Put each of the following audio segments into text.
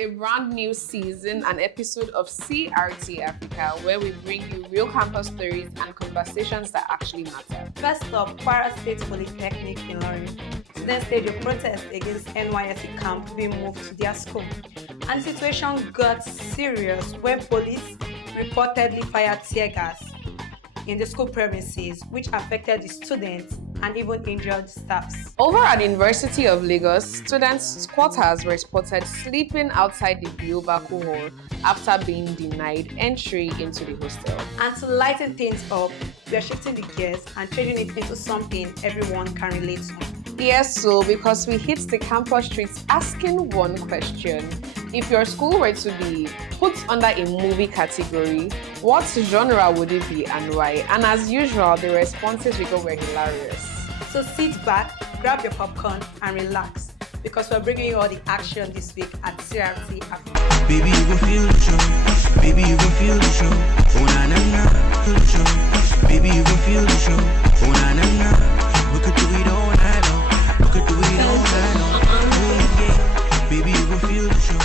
a brand new season, an episode of CRT Africa, where we bring you real campus stories and conversations that actually matter. First up, Kwara State Polytechnic in Ilorin. Students staged a protest against NYSC camp being moved to their school. And the situation got serious when police reportedly fired tear gas in the school premises, which affected the students and even injured staffs. Over at the University of Lagos, students' quarters were spotted sleeping outside the Biobaku Hall after being denied entry into the hostel. And to lighten things up, we are shifting the gears and changing it into something everyone can relate to. Yes, so because we hit the campus streets asking one question. If your school were to be put under a movie category, what genre would it be and why? And as usual, the responses we got were hilarious. So sit back, grab your popcorn and relax, because we're bringing you all the action this week at CRT Africa. Baby, you gon' feel the show. Baby, you gon' feel the show. Oh na na na, feel the show. Baby, you gon' feel the show. Oh na na na, we could do it all night long. We could do it all night long. Oh yeah, baby, you gon' feel the show.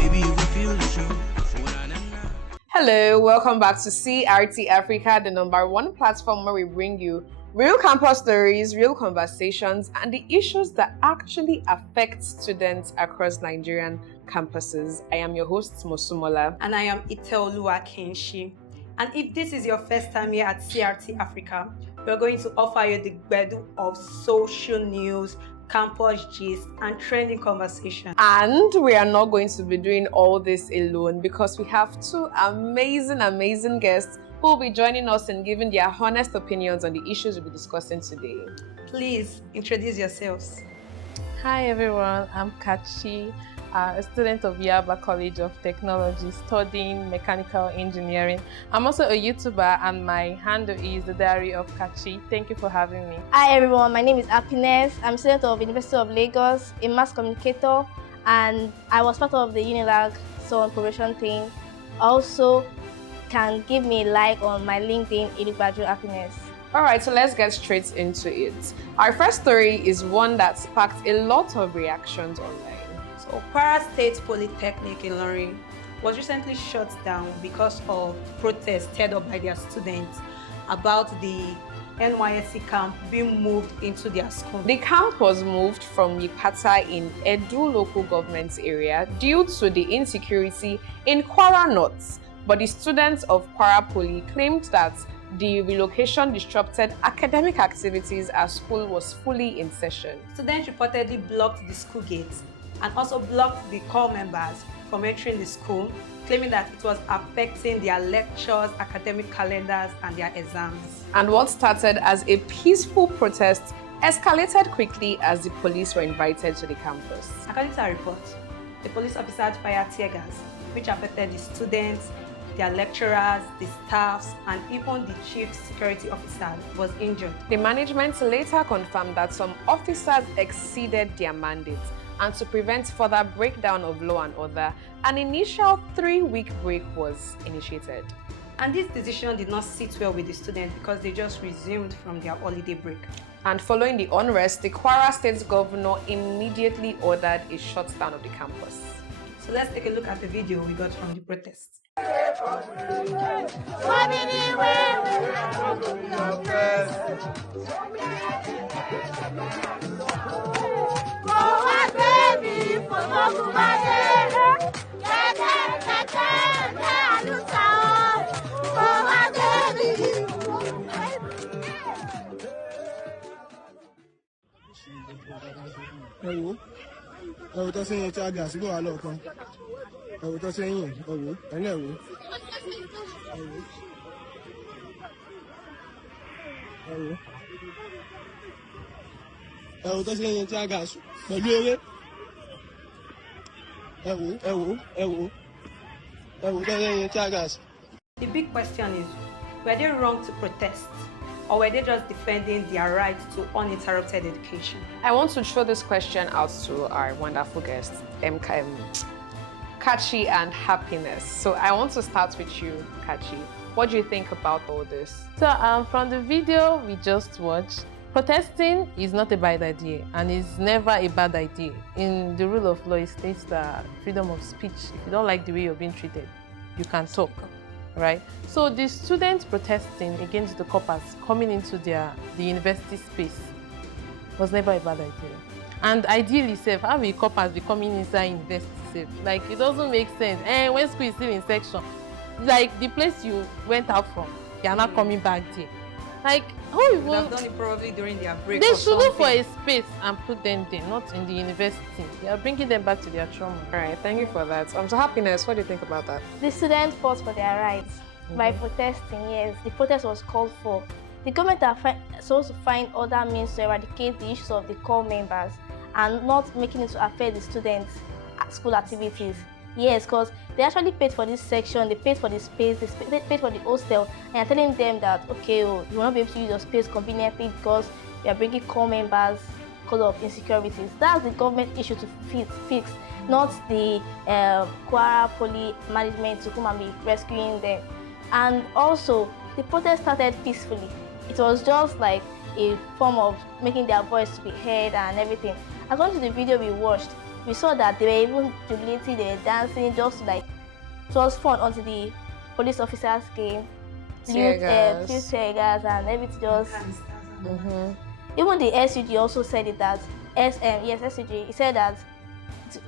Baby, you gon' feel the show. Oh na na na. Hello, welcome back to CRT Africa, the #1 platform where we bring you real campus stories, real conversations, and the issues that actually affect students across Nigerian campuses. I am your host, Mosumola. And I am Iteolua Kenshi. And if this is your first time here at CRT Africa, we're going to offer you the gbedu of social news, campus gist, and trending conversation. And we are not going to be doing all this alone, because we have two amazing guests who will be joining us and giving their honest opinions on the issues we'll be discussing today. Please introduce yourselves. Hi everyone, I'm Kachi, a student of Yaba College of Technology studying mechanical engineering. I'm also a YouTuber and my handle is the Diary of Kachi. Thank you for having me. Hi everyone, my name is Happiness. I'm a student of University of Lagos, a mass communicator, and I was part of the Unilag Sound Probation team. Also, can give me a like on my LinkedIn, Ilubaju Happiness. Alright, so let's get straight into it. Our first story is one that sparked a lot of reactions online. So, Kwara State Polytechnic in Ilorin was recently shut down because of protests stirred up by their students about the NYSC camp being moved into their school. The camp was moved from Yipata in Edu local government area due to the insecurity in Kwara North. But the students of Kwara Poly claimed that the relocation disrupted academic activities as school was fully in session. Students reportedly blocked the school gates and also blocked the core members from entering the school, claiming that it was affecting their lectures, academic calendars, and their exams. And what started as a peaceful protest escalated quickly as the police were invited to the campus. According to our report, the police officers fired tear gas, which affected the students, their lecturers, the staffs, and even the chief security officer was injured. The management later confirmed that some officers exceeded their mandate, and to prevent further breakdown of law and order, an initial 3-week break was initiated. And this decision did not sit well with the students because they just resumed from their holiday break. And following the unrest, the Kwara State governor immediately ordered a shutdown of the campus. So let's take a look at the video we got from the protest. ẹ̀wò tó sẹ́yìn tí a gà sí wà lọ́ọ̀kan ẹ̀wò tó sẹ́yìn ẹ̀wò ẹ̀lẹ́ ẹ̀wò ẹ̀wò tó sẹ́yìn tí a gà pẹ̀lú eré ẹ̀wò tó sẹ́yìn tí a gà sí. The big question is, were they wrong to protest? Or were they just defending their right to uninterrupted education? I want to throw this question out to our wonderful guests, Kachi and Happiness. So I want to start with you, Kachi. What do you think about all this? So from the video we just watched, Protesting is not a bad idea, and is never a bad idea. In the rule of law, it states that freedom of speech, if you don't like the way you're being treated, you can talk, right? So the students protesting against the coppers coming into the university space was never a bad idea. And ideally, safe, how will coppers be coming inside university safe? Like, it doesn't make sense. And when school is still in section, like the place you went out from, you are not coming back there. Like, who They would will have done it probably during their break. they or should look for something. a space and put them there, not in the university. They are bringing them back to their trauma. All right, thank you for that. So Happiness, what do you think about that? The students fought for their rights by protesting, yes. The protest was called for. The government are supposed to find other means to eradicate the issues of the core members and not making it to affect the students' school activities. Yes, because they actually paid for this section, they paid for the space, they paid for the hostel, and you're telling them that, okay, oh, you will not be able to use your space conveniently because you are bringing core members because of insecurities. That's the government issue to fix, not the Kwara Poly management to come and be rescuing them. And also, the protest started peacefully. It was just like a form of making their voice to be heard and everything. According to the video we watched, we saw that they were even jubilating, they were dancing, just like it was fun until the police officers came, Tear gas. flew tear gas and everything just. Even the SUG also said it that SUG. He said that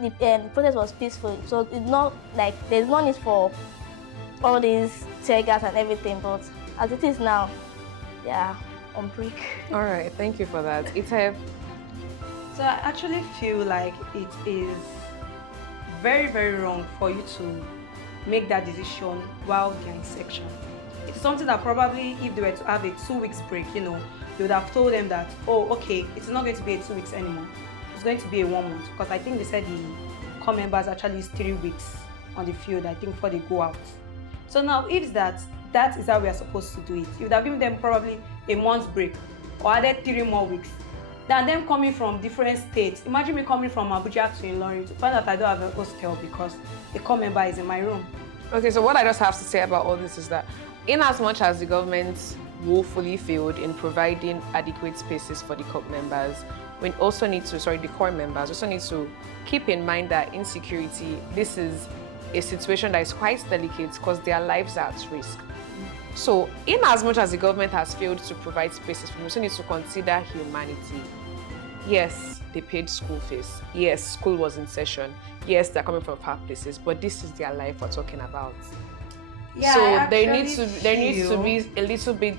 the protest was peaceful, so it's not like there's no need for all these tear gas and everything. But as it is now, they are on break. All right, thank you for that. So I actually feel like it is very, very wrong for you to make that decision while you're in section. It's something that probably if they were to have a 2 weeks break, they would have told them that, oh, okay, it's not going to be a 2 weeks anymore. It's going to be a 1 month, because I think they said the core members actually use 3 weeks on the field, I think, before they go out. So now, if that is how we are supposed to do it, you would have given them probably a month's break or added 3 more weeks. Than them coming from different states. Imagine me coming from Abuja to Ilorin to find out I don't have a hostel because the core member is in my room. Okay, so what I just have to say about all this is that in as much as the government woefully failed in providing adequate spaces for the core members, the core members also need to keep in mind that insecurity, this is a situation that is quite delicate because their lives are at risk. So, in as much as the government has failed to provide spaces, we also need to consider humanity. Yes, they paid school fees. Yes, school was in session. Yes, they're coming from far places, but this is their life we're talking about. Yeah, So there needs to be a little bit,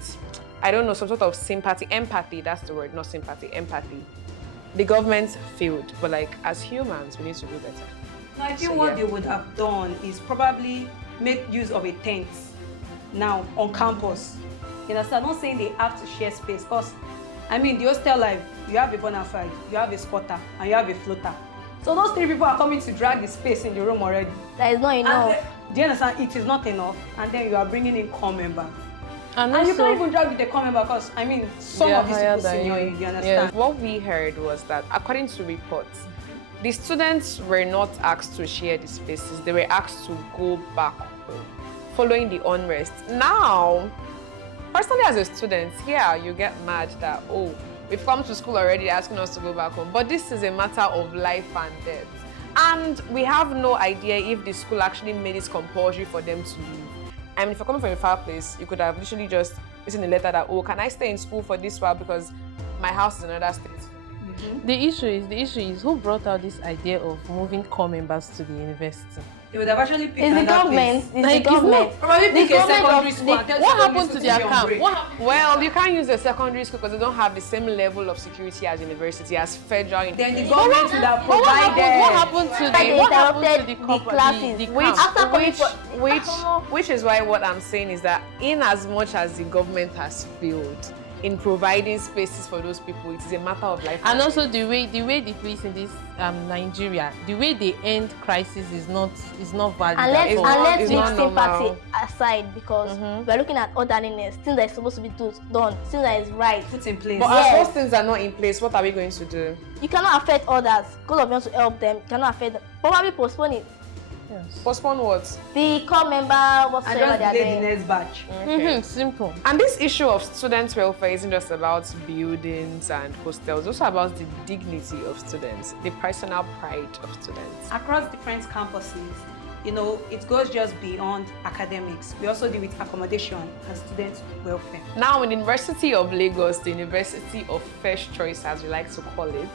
I don't know, some sort of sympathy, empathy. That's the word, not sympathy, empathy. The government failed, but like as humans, we need to do better. Now, I feel what they would have done is probably make use of a tent now on campus. You understand? I'm not saying they have to share space, because I mean the hostel life, you have a bona fide, you have a squatter, and you have a floater. So those 3 people are coming to drag the space in the room already. That is not enough. Do you understand? It is not enough, and then you are bringing in core members. And And you also, can't even drag with the core member because I mean some they are of these higher people than senior you. you understand? Yes. What we heard was that according to reports, the students were not asked to share the spaces, they were asked to go back home following the unrest. Now, personally as a student, yeah, you get mad that, oh, we've come to school already asking us to go back home, but this is a matter of life and death. And we have no idea if the school actually made it compulsory for them to leave. I mean, if you're coming from a far place, you could have literally just written a letter that, oh, can I stay in school for this while because my house is in another state. the issue is who brought out this idea of moving core members to the university? They would have actually picked It's the another government. place. It's the government. Probably pick a government secondary of school and tell What secondary happened school to their be on camp? break. Well, you can't use a secondary school because they don't have the same level of security as university, as federal. Then the government would have What provided. happened to Like they the what happened to interrupted the classes. the Which, camp? After coming for- which is why what I'm saying is that in as much as the government has failed in providing spaces for those people, it is a matter of life. And also the way the police in this Nigeria, the way they end crisis is not valid. And let's, at all. and let's it's leave not sympathy normal. aside because we're looking at orderliness, things that is supposed to be done, things that is right. Put in place. But Yes. as those things are not in place, what are we going to do? You cannot affect others because of you want to help them. You cannot affect them. Probably postpone it. Yes. Postpone what? The core member, And whatsoever just they are delay the doing. next batch. Okay. Simple. And this issue of student welfare isn't just about buildings and hostels, it's also about the dignity of students, the personal pride of students. Across different campuses, you know, it goes just beyond academics. We also deal with accommodation and student welfare. Now, in the University of Lagos, the University of First Choice, as we like to call it,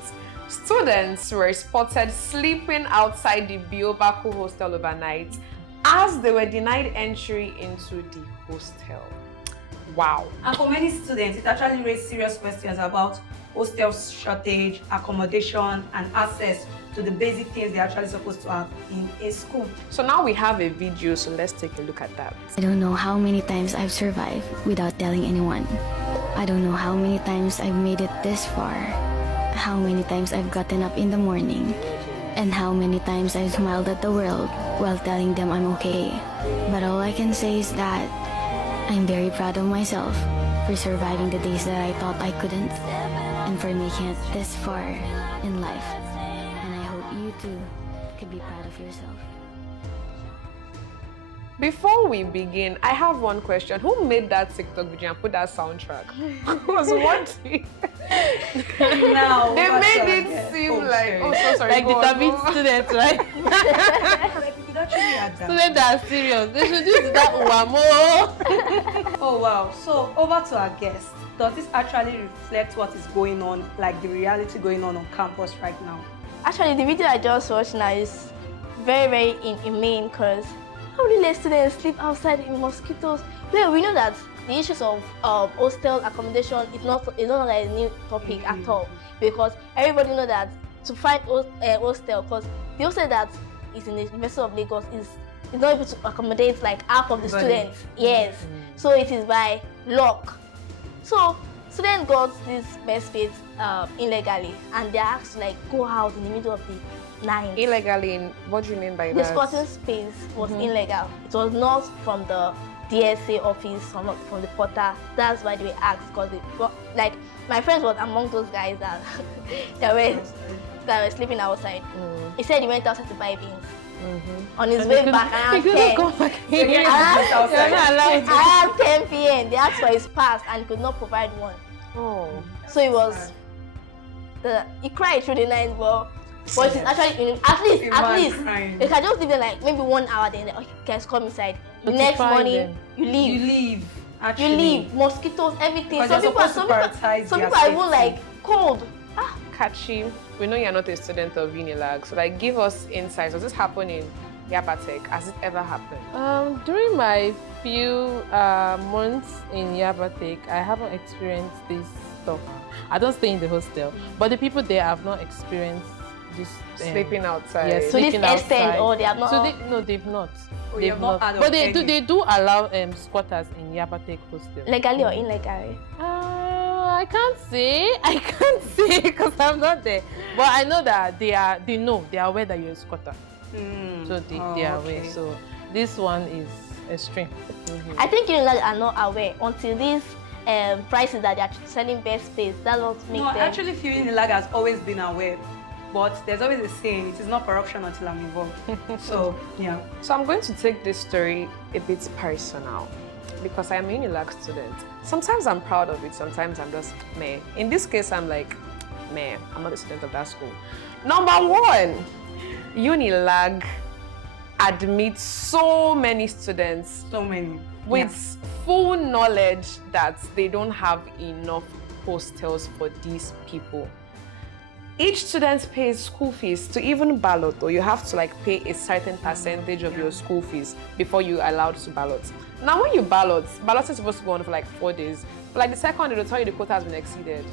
students were spotted sleeping outside the Biobaku hostel overnight as they were denied entry into the hostel. Wow. And for many students, it actually raised serious questions about hostel shortage, accommodation, and access to the basic things they're actually supposed to have in a school. So now we have a video, so let's take a look at that. I don't know how many times I've survived without telling anyone. I don't know how many times I've made it this far. How many times I've gotten up in the morning. And how many times I've smiled at the world while telling them I'm okay. But all I can say is that I'm very proud of myself for surviving the days that I thought I couldn't and for making it this far in life. And I hope you too could be proud of yourself. Before we begin, I have one question. Who made that TikTok video and put that soundtrack? I was wondering. Now, They what's made up? it Yeah. seem Oh, like, sorry. oh, so sorry. Like go on, go determined on. students, right? Like, we could actually add that. Students are serious. They should use that Uwamo. Oh wow, so over to our guest. Does this actually reflect what is going on, like the reality going on campus right now? Actually, the video I just watched now is very, very inhumane because how will you let students sleep outside in mosquitoes? Well, we know that the issues of hostel accommodation is not like a new topic at all, because everybody know that to find hostel, because the hostel that is in the University of Lagos is not able to accommodate like half of the students. Yes, so it is by luck. So students got this best space illegally, and they are asked to like go out in the middle of the night. Illegally, what do you mean by The that? sporting space was illegal. It was not from the DSA office or not from the porter. That's why they were asked, because like my friends was among those guys that that were sleeping outside. He said he went outside to buy beans. On his way back around 10. Around 10 p.m. They asked for his pass and he could not provide one. Oh. So it was he cried through the night, but it's actually at least crying. you can just leave them like maybe 1 hour, then okay, guys come inside. The Notify next morning them. you leave. You leave, actually. You leave. Mosquitoes, everything. Because you're supposed to prioritize some their people are even safety. like cold. Kachi, we know you're not a student of Unilag, so like give us insights. Does this happen in Yabatek? Has it ever happened? During my few months in Yabatek, I haven't experienced this stuff. I don't stay in the hostel, but the people there have not experienced this. Sleeping outside. Yes, To this sleeping extent, outside. or they have not. So no, they've not. Oh, They've you have not heard of But they any? do allow squatters in Yabatek hostel. Legally or illegally? I can't say because I'm not there. But I know that they are aware that you're a squatter. So they are aware. okay. So this one is extreme. I think Unilag are not aware until these prices that they are selling best space. That's what makes No, them. I actually feel Unilag has always been aware, but there's always a saying, it is not corruption until I'm involved. So, yeah. So I'm going to take this story a bit personal because I am a Unilag student. Sometimes I'm proud of it, sometimes I'm just meh. In this case, I'm like, meh, I'm not a student of that school. Number one, Unilag admits so many students So many. with full knowledge that they don't have enough hostels for these people. Each student pays school fees to even ballot, or you have to like pay a certain percentage of your school fees before you're allowed to ballot. Now when you ballot is supposed to go on for like 4 days, but like the second day they'll tell you the quota has been exceeded.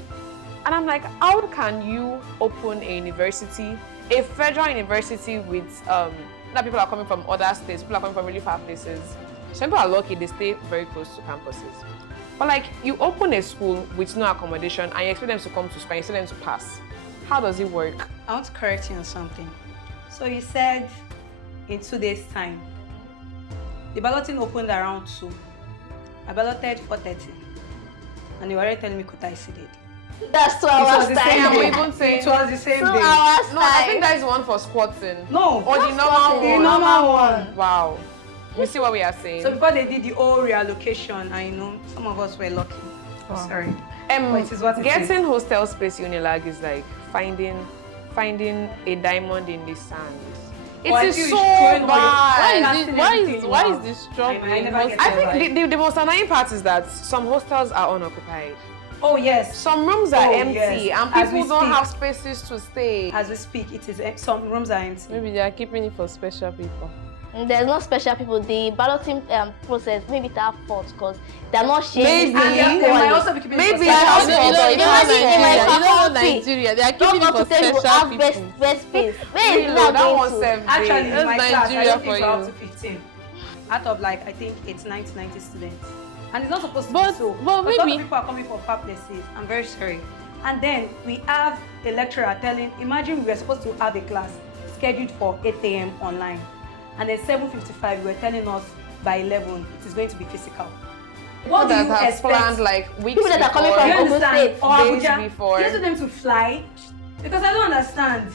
And I'm like, how can you open a university, a federal university with, now people are coming from other states, people are coming from really far places. Some people are lucky, they stay very close to campuses. But like, you open a school with no accommodation and you expect them to come to school and you expect them to pass. How does it work? I want to correct you on something. So you said in 2 days' time. The balloting opened around 2. I balloted 4:30. And you were already telling me quota exceeded. That's 2 It was hours the time. same I'm day. even saying- It was the same 2 day. hours No, time. I think that is one for squatting. No. Or the normal squatting. The one. normal one. Wow. You see what we are saying? So before they did the whole reallocation, I know some of us were lucky. Oh, sorry. But it is what it is. Getting hostel space Unilag is like finding a diamond in the sand. It Oh, I is feel so it's throwing all your- bad. Why is this struggle? I never get I that vibe. think the most annoying part is that some hostels are unoccupied. Oh yes. Some rooms are Oh, empty yes. and As we people don't speak. have spaces to stay. As we speak, it is some rooms are empty. Maybe they are keeping it for special people. There's no special people. The balloting process maybe it have fault because they're not sharing. Maybe. And they might also be keeping it for Maybe special that's people. for the You know Imagine Nigeria. They are keeping it Not for up to 10 people special have best people. space. Where is Reload, that that going one to? served Actually, day. in my That's class, I Nigeria don't think for we're up you. to 15. Out of like, I think it's 90 students. And it's not supposed to But- be so. but Because maybe- people are coming for far places. I'm very sorry. And then we have a lecturer telling, imagine we were supposed to have a class scheduled for 8 a.m. online. And then 7:55, we were telling us by 11, it is going to be physical. What do that you have expect? planned like weeks People that are coming before. from You Ogun understand? State, Or days Abuja. before. You expect them to fly? Because I don't understand.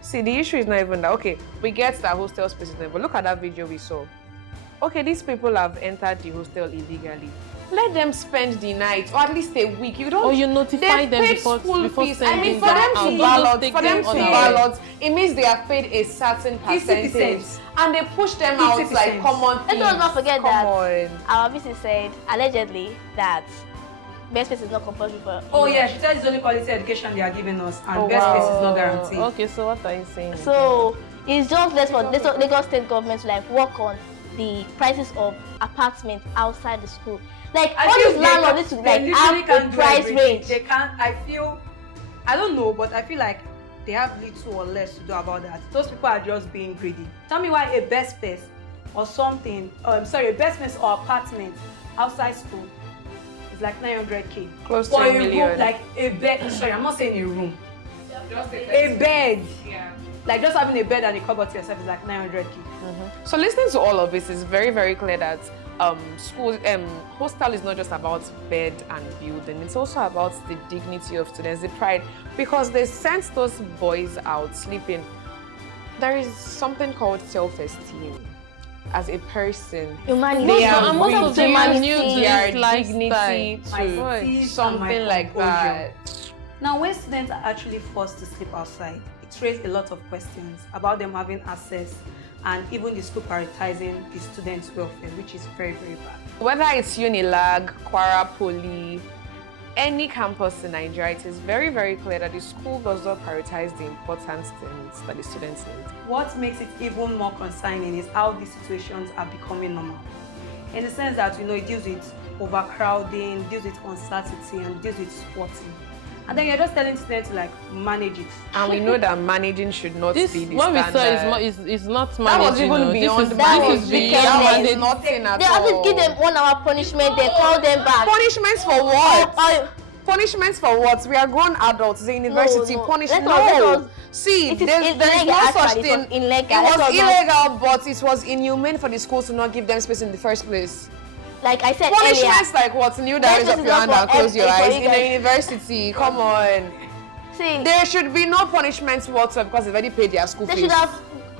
See, the issue is not even that. Okay, we get that hostel space is there, but look at that video we saw. Okay, these people have entered the hostel illegally. Let them spend the night or at least a week. You don't. Or you notify they've them paid before school fees. I mean, sending for them them out. to Don't ballot, take for them them to unaware. ballot, it means they have paid a certain percentage, 50%. and they push them out 50%. like common thieves. Let us not forget Come that on. our VC said allegedly that best space is not compulsory for. Oh yeah, she said it's only quality education they are giving us, and Oh, best wow. space is not guaranteed. Okay, so what are you saying? So it's just left for Lagos State government to like work on the prices of apartments outside the school. Like I all feel these they landlords can- need to they like literally have can't a do price everything. range. They can't. I don't know, but I feel like they have little or less to do about that. Those people are just being greedy. Tell me why a best space or something, a best space or apartment outside school is like 900K. Close For to a room, million. like a bed. Sorry, I'm not saying a room. A bed. Yeah. Like just having a bed and a cupboard to yourself is like 900K. So listening to all of this is very, very clear that hostel is not just about bed and building. It's also about the dignity of students, the pride, because they sent those boys out sleeping. There is something called self-esteem as a person. Humanity. They Most have of- most of them are new reduced to their this dignity lifestyle. to My peace and something my like composure. that. Now, when students are actually forced to sleep outside, it raises a lot of questions about them having access and even the school prioritizing the students' welfare, which is very, very bad. Whether it's Unilag, Kwara Poly, any campus in Nigeria, it is very, very clear that the school does not prioritize the important things that the students need. What makes it even more concerning is how these situations are becoming normal. In the sense that, it deals with overcrowding, deals with uncertainty, and deals with squatting. And then you're just telling students to like manage it. And we know that managing should not This be the what we standard. saw is not That was managing. even no. beyond This is managing. beyond That was managing. nothing at They have to all. give them 1 hour punishment, then call them back. Punishments for what? Or- Punishments for what? We are grown adults. The university no. punishment. Let No. us- See, It is there's illegal no such actually. thing. It was illegal. It Let was us not- illegal, but it was inhumane for the schools to not give them space in the first place. Like I said earlier, Punishments like what? Kneel down, That raise up is your hand not and for close your eyes. everybody, In a guys. university, come on. see, There should be no punishments whatsoever because they've already paid their school they fees. should have.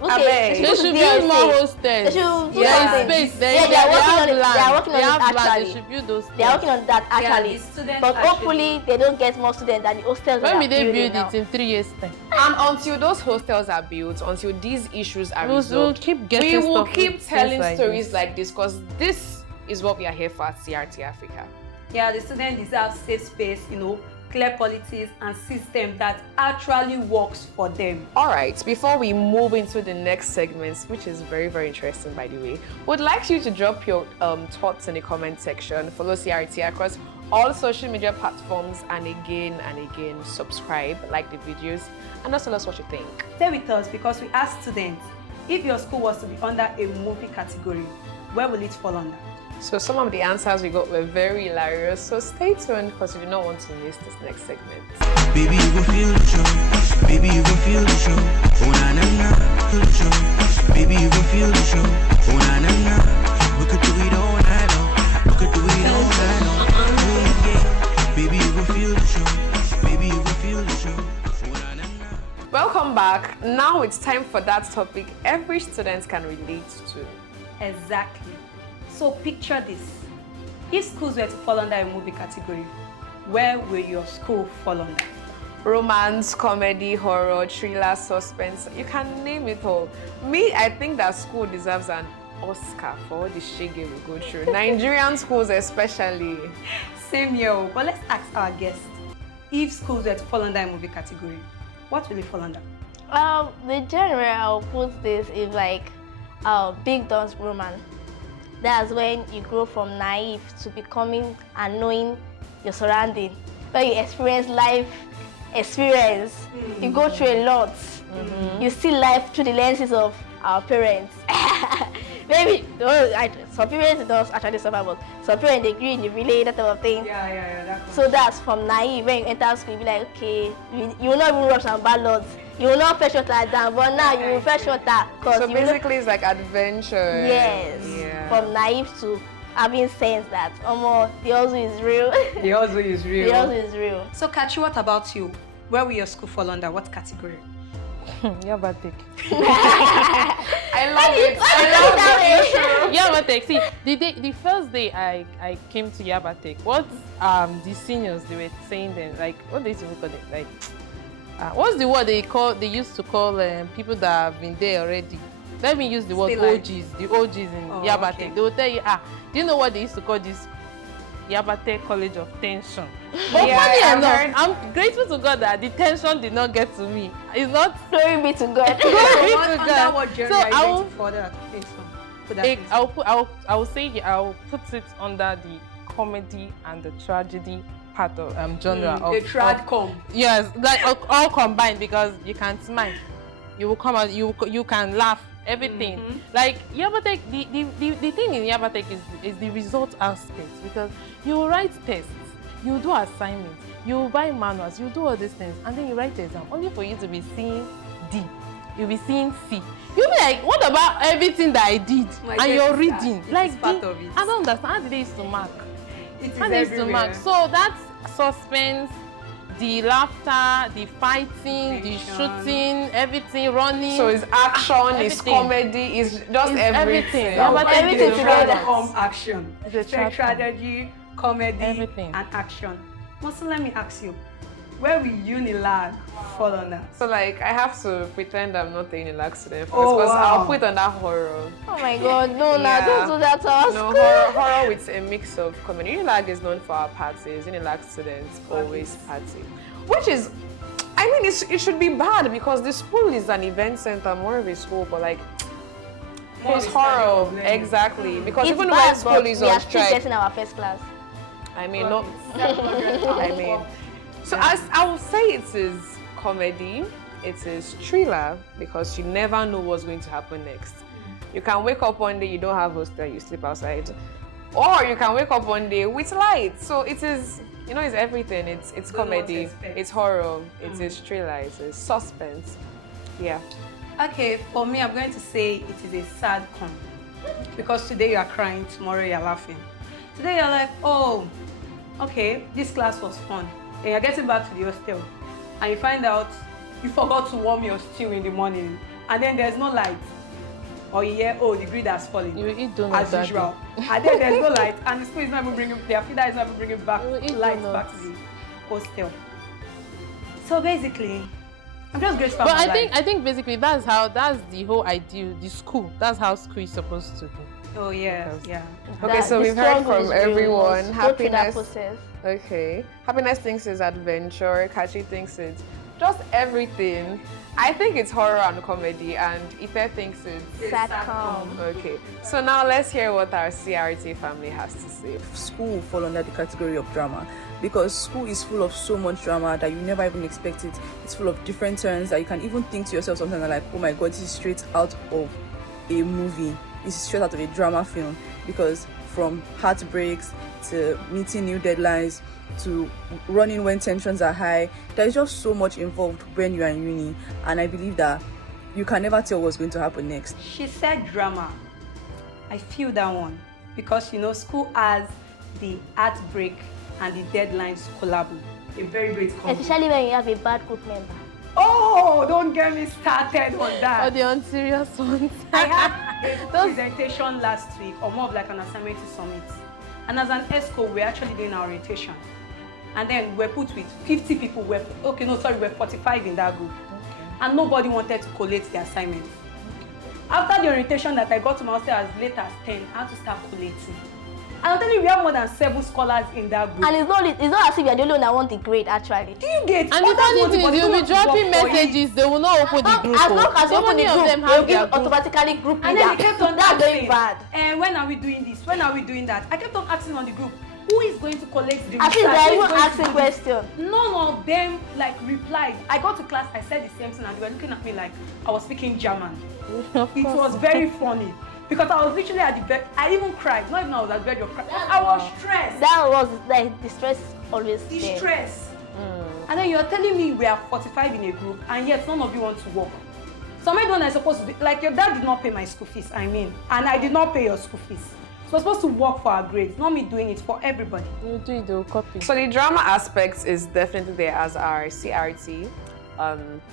Abeg. Okay, They should build more hostels. They should do Yeah. something. Space. They Yeah, they are working have on it. They are land. working They on have it land. They actually. should build those. They are working on that actually. the students But actually- hopefully they don't get more students than the hostels. When that will are they building build now. it in 3 years' time? And until those hostels are built, until these issues are We'll resolved, keep getting we will stuff keep with telling things like stories this. like this because this is what we are here for at CRT Africa. Yeah, the students deserve safe space, clear policies and system that actually works for them. All right, before we move into the next segments, which is very, very interesting, by the way, would like you to drop your thoughts in the comment section. Follow CRT across all social media platforms, and again, subscribe, like the videos, and also tell us what you think. Stay with us because we asked students, if your school was to be under a movie category, where will it fall under? So some of the answers we got were very hilarious, so stay tuned because you do not want to miss this next segment. Baby, you gon' feel the show. Baby, you gon' feel the show. Oh na na na, feel the show. Baby, you gon' feel the show. Oh na na na, we could do it all night long. We could do it all night long. Yeah, yeah. Baby, you gon' feel the show. Welcome back. Now it's time for that topic every student can relate to. Exactly. So picture this. If schools were to fall under a movie category, where will your school fall under? Romance, comedy, horror, thriller, suspense, you can name it all. Me, I think that school deserves an Oscar for all the shege we go through. Nigerian schools especially. Same here, but let's ask our guest. If schools were to fall under a movie category, what will it fall under? The genre I'll put this is like big dance romance. That's when you grow from naive to becoming and knowing your surrounding, where you experience life experience. You go through a lot. You see life through the lenses of our parents. Maybe some parents don't actually suffer, but some parents they agree in the relay, that type of thing. So that's from naive. When you enter school, you be like, okay, you will not even rush some ballots. You will not fetch water down, but now you will fetch water. So basically, it's like adventure. Yes. Yeah. From naive to having sense that the hustle is real. The hustle is real. The hustle is real. So Kachi, what about you? Where will your school fall under? What category? Yabatek. I love it. I love it. Yabatek. See, the first day I came to Yabatek, what the seniors they were saying then, like what they used to call it, like what's the word they used to call people that have been there already? Let me use the word OGs, the OGs in Yabatek. Okay. They will tell you, do you know what they used to call this? Yabatek College of Tension. But Yeah, funny enough, I'm grateful to God that the tension did not get to me. It's not Glory be to God. glory What, to under God. what genre So are you I going will, to further this one? Put that in. I'll put it under the comedy and the tragedy part of genre of The tradcom. yes, like all combined, because you can smile, you will come out, you can laugh, everything. Like Yabatek, the thing in Yabatek is the result aspect, because you will write tests, you will do assignments, you will buy manuals, you will do all these things, and then you write the exam only for you to be seeing D, you'll be seeing C. You'll be like, what about everything that I did? And you're reading like part of it. I don't understand how did they used to mark. It is How they used to mark. everywhere. So that's suspense, the laughter, the fighting, the Tension. shooting, everything, running. So it's action, it's Everything. comedy, it's just It's everything. everything. Yeah, but everything together. Tradcom action. It's a It's tradcom. strategy, comedy, Everything. and action. Also, let me ask you, where will Unilag fall under? So like I have to pretend I'm not a Unilag student first, Oh, because wow. I'll put on that horror. Oh my God, no, Yeah. don't do that to us. No, horror with a mix of comedy. Unilag is known for our parties. Unilag students always party. Which is, I mean, it should be bad because the school is an event center, more of a school, but like, More it's of a standard horror. of living. Exactly. Because It's even bad, when but school is we on are still strike, getting our first class. I mean, no. I mean, so as I would say it is comedy, it is thriller, because you never know what's going to happen next. You can wake up one day, you don't have hostel, you sleep outside. Or you can wake up one day with light. So it is, it's everything. It's Don't know what to comedy, expect. it's horror, it is thriller, it is suspense. Yeah. Okay, for me, I'm going to say it is a sad con. Because today you are crying, tomorrow you are laughing. Today you're like, oh, okay, this class was fun. Then you're getting back to the hostel, and you find out you forgot to warm your stew in the morning, and then there's no light. Or you hear, oh, the grid has fallen. You will eat donuts as that usual. And then there's no light, and the school is not even bringing, their feeder is not even bringing back You will eat lights donuts. back to the hostel. So basically, I'm just grateful. But for my I think basically that's the whole ideal, the school. That's how school is supposed to be. Oh yeah, Because- yeah. Okay, so The we've heard struggle from is real. everyone. Must go through that Happiness. process. Okay. Happiness thinks it's adventure. Kachi thinks it's just everything. I think it's horror and comedy, and Ife thinks it's Satcom. okay. So now let's hear what our CRT family has to say. School will fall under the category of drama, because school is full of so much drama that you never even expect it. It's full of different turns that you can even think to yourself something like, oh my God, this is straight out of a movie. This is straight out of a drama film, because from heartbreaks to meeting new deadlines to running when tensions are high, there's just so much involved when you are in uni, and I believe that you can never tell what's going to happen next. She said drama. I feel that one because school has the heartbreak and the deadlines collabo. A very great combo. Especially when you have a bad group member. Oh, don't don't get me started on Or that. the unserious ones. I had a presentation last week, or more of like an assignment to submit. And as an ESCO, we're actually doing our orientation. And then we're put with 50 people. We're 45 in that group. And nobody wanted to collate the assignment. After the orientation that I got to my hostel as late as 10, I had to start collating. And I'm telling you, we have more than 7 scholars in that group. And it's not as if you're the only one that want the grade, actually. Do you get? And the funny thing is, you'll be dropping messages. messages, they will not open the group. As long as you So open the many of group, them they'll have give their group. automatically group And leader. then they kept on That's asking, very bad. and when are we doing this? When are we doing that? I kept on asking on the group, who is going to collect the At least research? they're Who even is going to asking do this? questions. None of them like replied. I got to class, I said the same thing, and they were looking at me like I was speaking German. It was very funny because I was literally at the bed. I even cried. Not even I was at the bed, I was stressed. That was like the stress always The there. stress. And then you're telling me we are 45 in a group, and yet none of you want to work. So am I the one I'm supposed to be like your dad did not pay my school fees, and I did not pay your school fees. So we're supposed to work for our grades, not me doing it for everybody. You do it, they'll copy. So the drama aspect is definitely there, as our CRT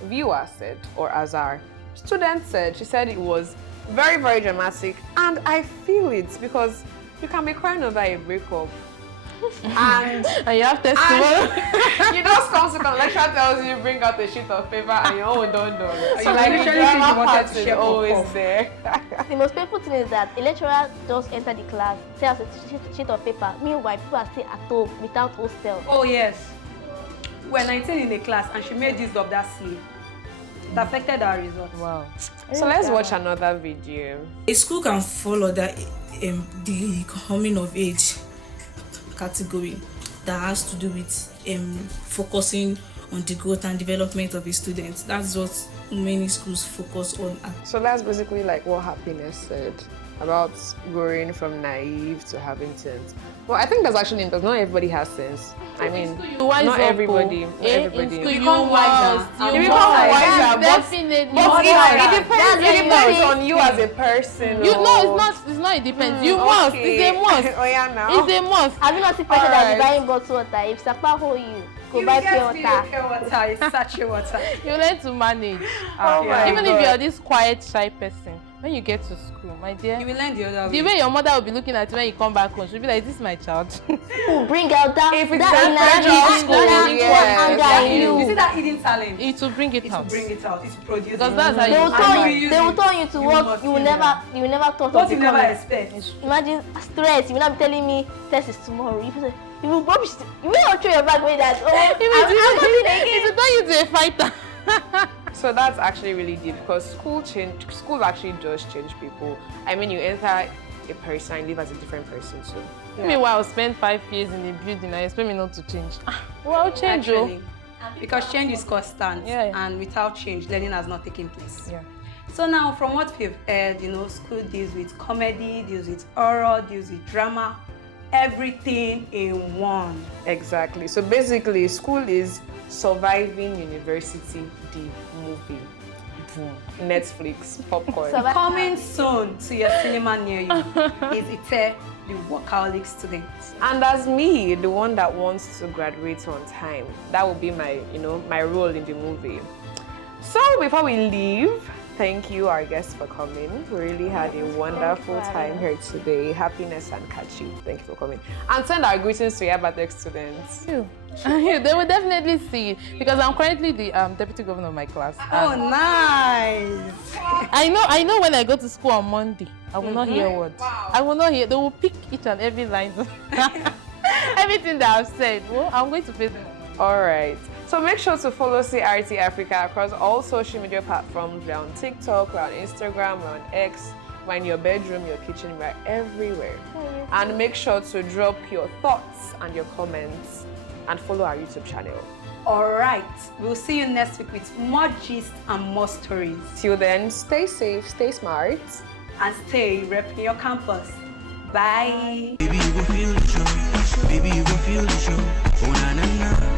viewer said, or as our student said. She said it was very, very dramatic, and I feel it because you can be crying over a breakup. And And you have testimony. you just come to the lecturer tells you bring out a sheet of paper and your own don't know. So You like the literally drama think you wanted part to is share always popcorn. there. The most painful thing is that a lecturer just enter the class, tells a sheet of paper. Meanwhile, people are still at home without hostel. Oh yes. We're 19 in the class and she made use of that slave. It affected our results. Wow. So let's watch another video. A school can follow that the coming of age category that has to do with focusing on the growth and development of a student. That's what many schools focus on. So that's basically like what Happiness said about growing from naive to having sense. Well, I think that's actually because not everybody has sense. I mean, not everybody. Not everybody. In school, you become wiser. must. You You become become wiser, Yes, but definitely. But it depends. That's It depends very on you as a person. You or- know, it's not. It depends. You must. Okay. It's a must. Oh yeah, now. It's a must. Have you not seen person that Alright. be buying bottled water? If Sapa hold you, go You buy get pure me water. pure water, it's sachet water. You learn to manage. Oh my Even if God. you're this quiet, shy person, when you get to school, my dear, You will learn the other the way. way your mother will be looking at you when you come back home, she'll be like, "This is my child." Who bring out that If it's that that inner pressure school, school, yes, anger that in is- you. You see that hidden talent? It will bring it It will out. bring it out. It will produce Because it. that's how They will you turn And you. use They will it. turn you to You what must you will use never thought What of you never becoming. expect. Imagine stress. You will not be telling me test is tomorrow. You will rubbish. You will not throw your bag away that. Oh, I'm coming again. It will turn you to a fighter. So that's actually really deep because school actually does change people. I mean, you enter a person and live as a different person. So Meanwhile, I'll spend 5 years in a building. I expect me not to change. Well, change, oh. Actually, because change is constant, Yeah. and without change, learning has not taken place. Yeah. So now, from what we've heard, school deals with comedy, deals with horror, deals with drama, everything in one. exactly. So basically, school is surviving university, the movie. Boom. Netflix, popcorn. Coming soon to your cinema near you is Ite, the workaholic student. And as me, the one that wants to graduate on time, that will be my, my role in the movie. So before we leave, thank you, our guests, for coming. We really had a wonderful time here today. Happiness and Kachi, thank you for coming. And send our greetings to Yabatech students. They will definitely see it because I'm currently the deputy governor of my class. Oh, nice. I know when I go to school on Monday, I will not hear words. I will not hear. They will pick each and every line. Everything that I've said. Well, I'm going to face them. All right. So make sure to follow CRT-AFRICA across all social media platforms. We're on TikTok, we're on Instagram, we're on X, we're in your bedroom, your kitchen, we're everywhere. And make sure to drop your thoughts and your comments and follow our YouTube channel. All right. We'll see you next week with more gist and more stories. Till then, stay safe, stay smart. And stay repping your campus. Bye. Baby, you gon' feel the show. Baby, you gon' feel the show. Oh, na na na.